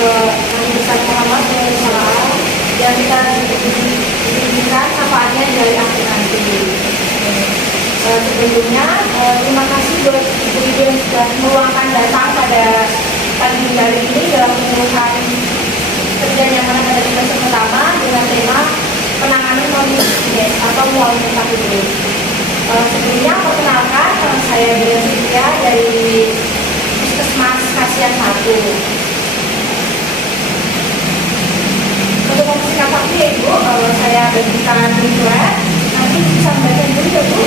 Nabi besar Muhammad SAW yang kita diberikan syafaatnya dari akhir nanti. Sebelumnya terima kasih buat ibu-ibu yang sudah meluangkan datang pada pagi hari ini dalam penyuluhan kerjaan yang mana pada tugas pertama dengan tema penanganan kondisi atau mual muntah itu. Sebelumnya perkenalkan, saya Bella Cynthia dari Puskesmas Kasihan 1. Untuk mempersingkat waktu ya Ibu, saya bagikan leaflet, nanti bisa membaca dulu ya Bu.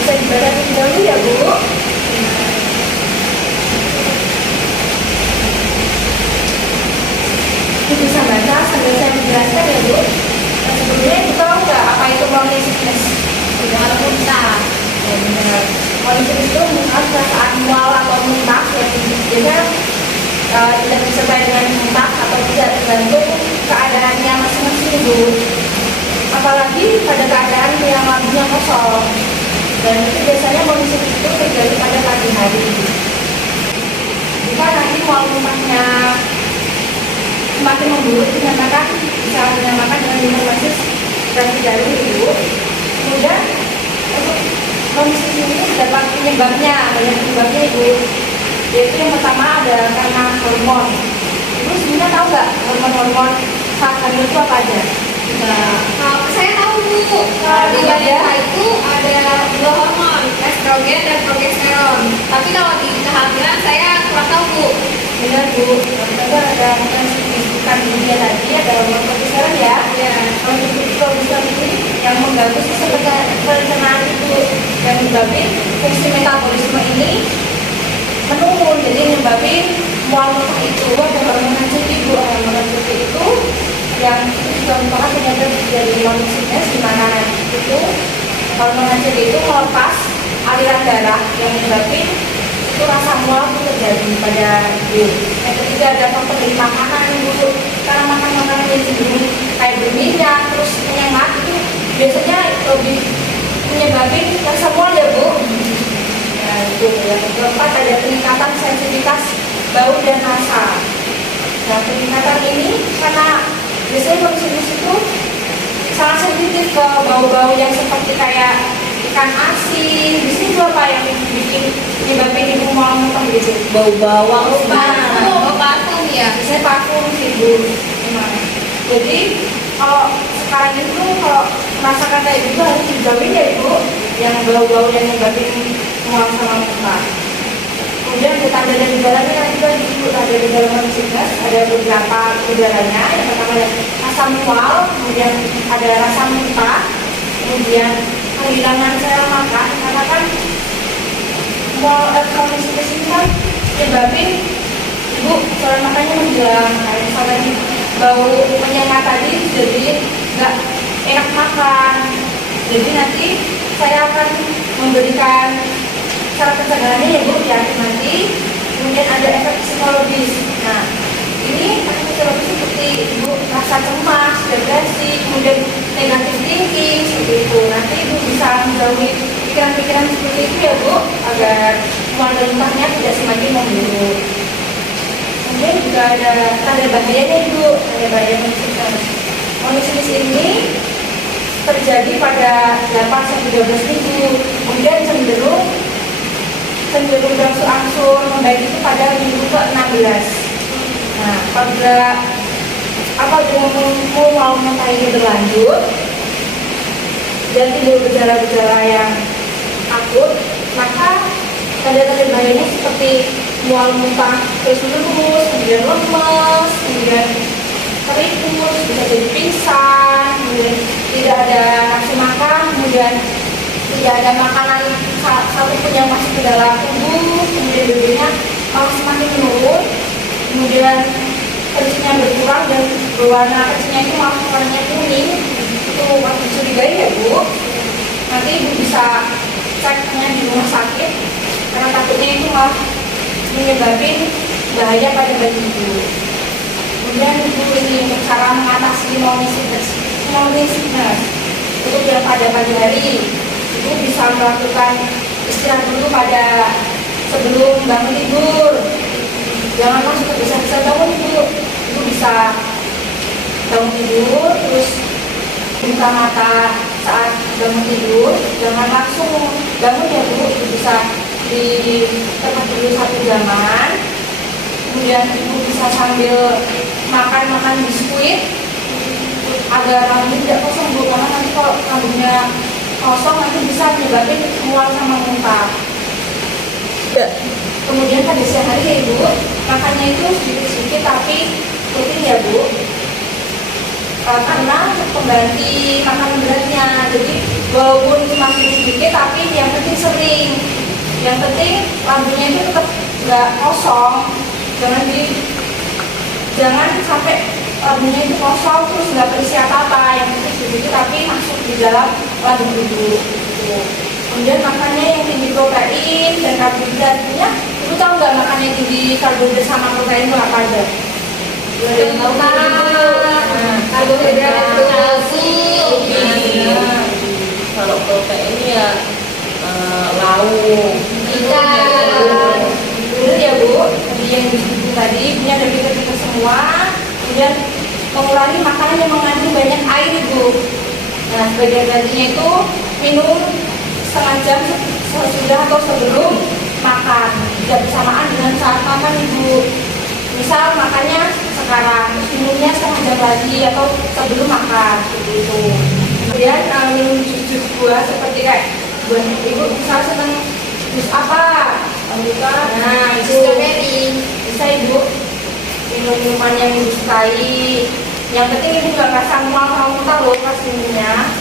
Bisa dibaca terlebih dahulu ya Bu. Bisa baca sambil saya menjelaskan ya Bu. Sebelumnya Ibu tahu nggak apa itu morning sickness? Sudah muntah. Morning sickness itu merupakan perasaan mual atau muntah yang biasanya tidak disertai dengan muntah atau tidak tergantung keadaannya masing-masing Bu. Apalagi pada keadaan yang lambungnya kosong. Dan itu biasanya morning sickness itu terjadi pada pagi hari. Jika nanti mual muntahnya semakin memburuk, dinyatakan bisa dinamakan dengan informasi terjadi Ibu. Kemudian untuk kondisi ini dapat penyebabnya, banyak penyebabnya Ibu. Yaitu yang pertama ada karena hormon. Ibu sebenarnya tahu nggak hormon-hormon saat hamil itu apa aja? Nah, saya tahu Bu, di wanita itu ada 2 hormon, estrogen dan progesteron. Tapi kalau di kehamilan saya kurang tahu Bu. Benar Bu, tentu ada bukan dunia tadi ada hormon progesteron ya. Hormon progesteron ini yang mengganggu sistem pencernaan itu dan menyebabkan fungsi metabolisme ini menurun, jadi menyebabkan mual muntah itu. Ada hormon HCG Bu, hormon HCG itu yang itu juga merupakan penyebab dari morning sickness, di mana itu hormon HCG itu melepas aliran darah yang menyebabkan itu rasa mual itu terjadi pada ibu. Yang ketiga ada faktor dari makanan Bu, karena makan makanan yang cenderung kayak berminyak terus menyengat itu biasanya lebih menyebabkan rasa mual ya Bu. Nah itu yang keempat ada peningkatan sensitivitas bau dan rasa. Nah peningkatan ini karena biasanya kondisi itu sangat sensitif ke bau-bau yang seperti kayak ikan asin. Di sini itu apa yang bikin menyebabkan ibu mual muntah gitu? Bau bawang, Bau parfum ya. biasanya parfum sih Bu. Jadi kalau sekarang itu kalau merasakan kayak gitu harus dijauhin ya Ibu, yang bau-bau yang menyebabkan mual sama muntah. Kemudian ada tanda dan gejalanya yang juga Ibu, tanda dan gejala morning sickness ada beberapa gejalanya. Yang pertama ada rasa mual, kemudian ada rasa muntah, kemudian kehilangan sel makan, karena kan morning sickness ini kan menyebabkan Ibu sel makannya menghilang. Kayak misalnya bau menyengat tadi jadi nggak enak makan. Jadi nanti saya akan memberikan cara pencegahannya ya Bu ya nanti. Kemudian ada efek psikologis. Nah ini efek psikologis seperti Ibu rasa cemas, depresi, kemudian negatif thinking seperti itu. Nanti Ibu bisa menjauhi pikiran-pikiran seperti itu ya Bu, agar mual dan muntahnya tidak semakin memburuk. Kemudian juga ada tanda bahayanya Ibu, tanda bahaya morning sickness ini terjadi pada 8-12 minggu, kemudian cenderung berangsur-angsur membaik itu pada minggu ke-16. Nah, apabila mual muntah ini berlanjut dan timbul gejala-gejala yang akut, maka tanda-tanda bahayanya seperti mual muntah terus-menerus, kemudian lemes, kemudian keriput, bisa jadi pingsan, kemudian tidak ada nafsu makan, kemudian tidak ada makanan satupun yang masuk ke dalam tubuh, kemudian bibirnya malah semakin menurun, kemudian kencingnya berkurang dan berwarna kencingnya itu malah warnanya kuning, itu masih curigai ya Bu. Nanti Ibu bisa ceknya di rumah sakit, karena takutnya itu malah menyebabkan bahaya pada bayi Ibu. Kemudian Ibu ini untuk cara mengatasi morning sickness untuk yang pada pagi hari, Ibu bisa melakukan istirahat dulu pada sebelum bangun tidur. Jangan langsung bisa bangun Ibu. Ibu bisa bangun tidur terus buka mata saat bangun tidur, jangan langsung bangun ya Bu. Ibu bisa di tempat dulu 1 jaman, kemudian Ibu bisa sambil makan biskuit agar lambung tidak kosong Bu, karena nanti kalau lambungnya kosong nanti bisa menyebabkan mual sama muntah. Kemudian pada siang hari ya Ibu, makannya itu sedikit-sedikit tapi rutin ya Bu, karena pengganti makanan beratnya. Jadi walaupun masih sedikit tapi yang penting sering, yang penting lambungnya itu tetap nggak kosong. Jangan sampai lambungnya itu kosong terus nggak berisi apa-apa, yang penting sedikit tapi masuk di dalam lambung Ibu. Kemudian makannya yang tinggi protein dan karbohidratnya. Ibu tahu nggak makannya tinggi karbohidrat sama protein itu apa aja? Karbohidrat itu kalsium. Kalau protein ya lauk, Ikan. Betul ya Bu, tadi yang disebut tadi punya dari kita semua. Kemudian mengurangi makanan yang mengandung banyak air Ibu. Nah, sebagai gantinya itu minum setengah jam sesudah atau sebelum makan, tidak bersamaan dengan saat makan Ibu. Misal makannya sekarang, terus minumnya setengah jam lagi atau sebelum makan, seperti itu. Kemudian minum jus buah seperti kayak buah Ibu misal senang jus apa? Nah, itu Strawberry. bisa Ibu minum minuman yang Ibu sukai. Yang penting Ibu nggak rasa mual muntah loh pas minumnya.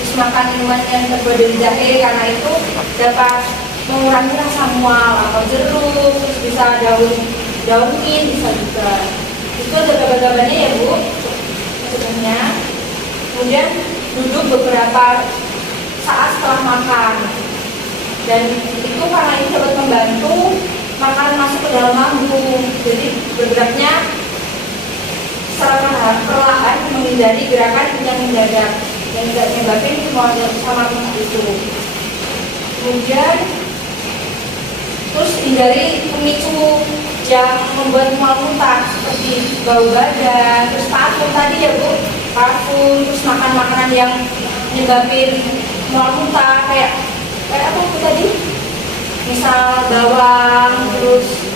Terus makan minuman yang terbuat dari jahe, karena itu dapat mengurangi rasa mual. Atau jeruk, terus bisa daunin bisa juga. Itu ada gambar-gambarnya ya Bu sebenarnya. Kemudian duduk beberapa saat setelah makan, dan itu karena ini dapat membantu makanan masuk ke dalam lambung, jadi bergeraknya secara perlahan menghindari gerakan yang mendadak yang tidak menyebabkan mual sama muntah itu. Kemudian terus hindari pemicu yang membuat mual muntah seperti bau badan, terus parfum tadi ya Bu, parfum, terus makan makanan yang menyebabkan mual muntah kayak apa Bu tadi? Misal bawang, terus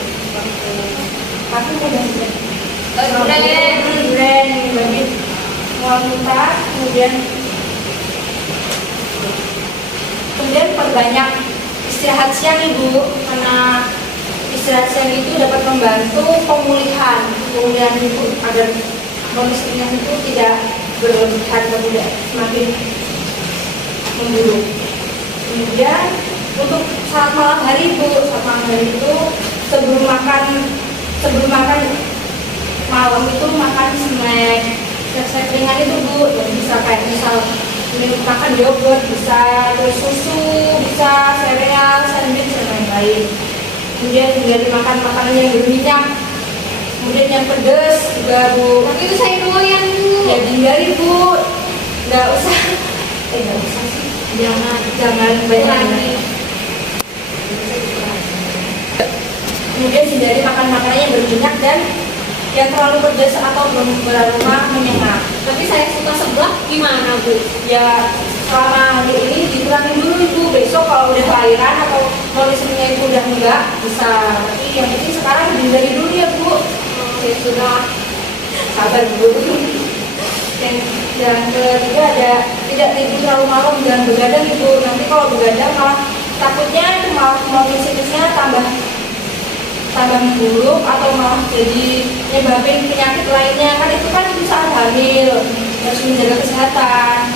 parfum udah durian yang menyebabkan mual muntah. Kemudian perbanyak istirahat siang Ibu, karena istirahat siang itu dapat membantu pemulihan Ibu agar kondisinya itu tidak berlebihan dan tidak semakin memburuk. Kemudian untuk saat malam hari Ibu, saat malam hari itu sebelum makan malam itu makan snack ringan itu Bu, ya bisa kayak misal makan yogurt bisa, terus susu bisa, sereal, sandwich dan lain-lain. Kemudian hindari makan makanan yang berminyak, kemudian yang pedas juga Bu. Tapi itu saya doyan Bu. Ya hindari Bu, nggak usah sih, jangan banyak lagi. Kemudian hindari makan makanan yang berminyak dan yang terlalu pedas atau beraroma menyengat. Tapi saya suka seblak, gimana Bu? Ya selama hari ini dikurangin dulu Ibu. Besok kalau udah kelahiran atau kondisinya itu udah enggak bisa. Tapi yang penting sekarang dihindari dulu ya Bu. Ya sudah. Sabar Bu. Yang ketiga ada tidak tidur terlalu malam dan begadang Ibu. Nanti kalau begadang malah takutnya itu malah siklusnya tambah memburuk atau malah jadi nyebabin penyakit lainnya. Kan itu kan saat hamil harus menjaga kesehatan.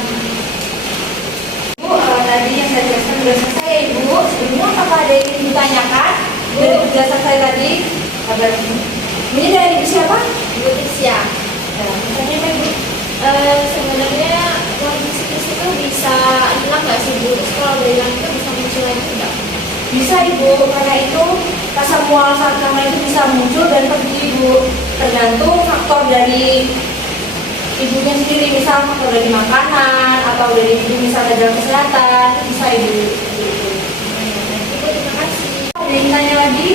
Bu, tadi yang saya jelaskan sudah selesai ya Ibu. Sebelumnya apakah ada yang ingin ditanyakan dari penjelasan saya tadi? Kabar ini dari Ibu siapa? Bu Tisya. Ya, misalnya Ibu. hilang itu bisa muncul lagi enggak? Bisa Ibu, karena itu rasa mual saat hamil itu bisa muncul dan pergi Ibu. Tergantung faktor dari ibunya sendiri, misal faktor dari makanan atau dari ibu misal ada kesehatan, itu bisa Ibu. Ibu terima kasih. Ada yang tanya lagi?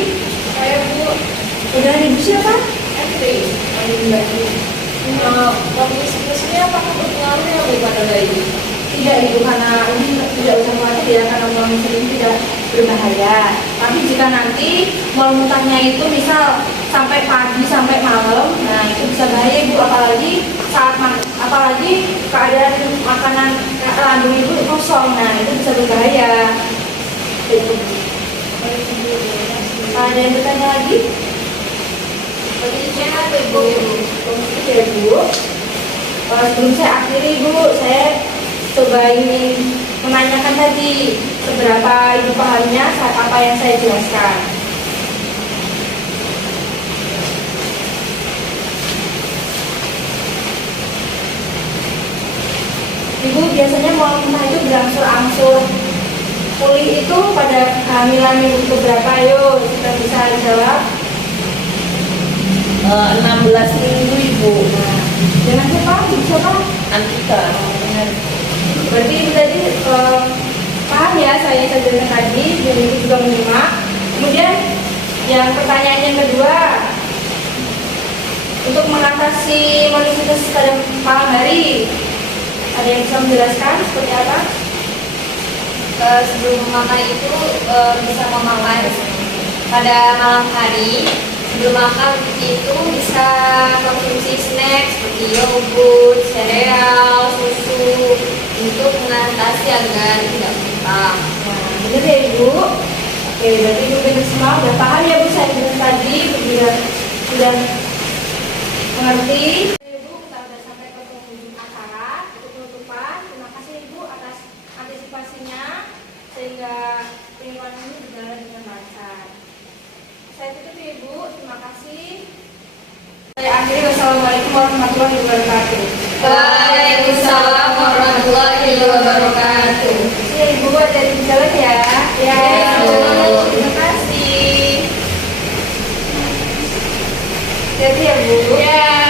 Saya Bu Udah Ibu siapa? Entri. Waktu siklusnya apakah berpengaruh ya daripada bayi? Tidak Ibu, karena ini tidak usah khawatir ya, karena mual ini tidak berbahaya. Tapi jika nanti mual muntahnya itu misal sampai pagi sampai malam, nah itu bisa bahaya Ibu, apalagi keadaan makanan lambung Ibu kosong, nah itu bisa berbahaya. Itu. Ada yang bertanya lagi? Kondisi sehat Ibu. Oke ya Bu. Sebelum saya akhiri Bu, saya coba ingin menanyakan tadi seberapa Ibu pahamnya saat apa yang saya jelaskan. Ibu biasanya mual muntah itu berangsur-angsur pulih itu pada kehamilan minggu keberapa? Ayo kita bisa jawab. 16 minggu Ibu. Nah, dengan siapa? Ibu siapa? Antika. Berarti Ibu tadi paham ya saya sampaikan tadi, dan Ibu juga menyimak. Kemudian yang pertanyaan yang kedua, untuk mengatasi mononucleosis pada malam hari, ada yang bisa menjelaskan seperti apa? Sebelum makan itu bisa memakan pada malam hari. Sebelum makan itu bisa konsumsi snack seperti yogurt, sereal, susu untuk mengatasi agar tidak muntah. Nah, benar ya Ibu. Oke, berarti Ibu benar semua udah paham ya Bu, saya bilang tadi sudah mengerti. Ibu, kita sudah sampai ke penghujung acara untuk penutupan. Terima kasih Ibu atas antisipasinya sehingga penyuluhan ini berjalan dengan lancar. Saya tutup ya Ibu, terima kasih. Saya akhiri, wassalamualaikum warahmatullahi wabarakatuh. Waalaikumsalam warahmatullahi wabarakatuh. Ya Ibu, ada yang jalan ya. Ya, Ibu. terima kasih. Jadi ya Bu. Ya.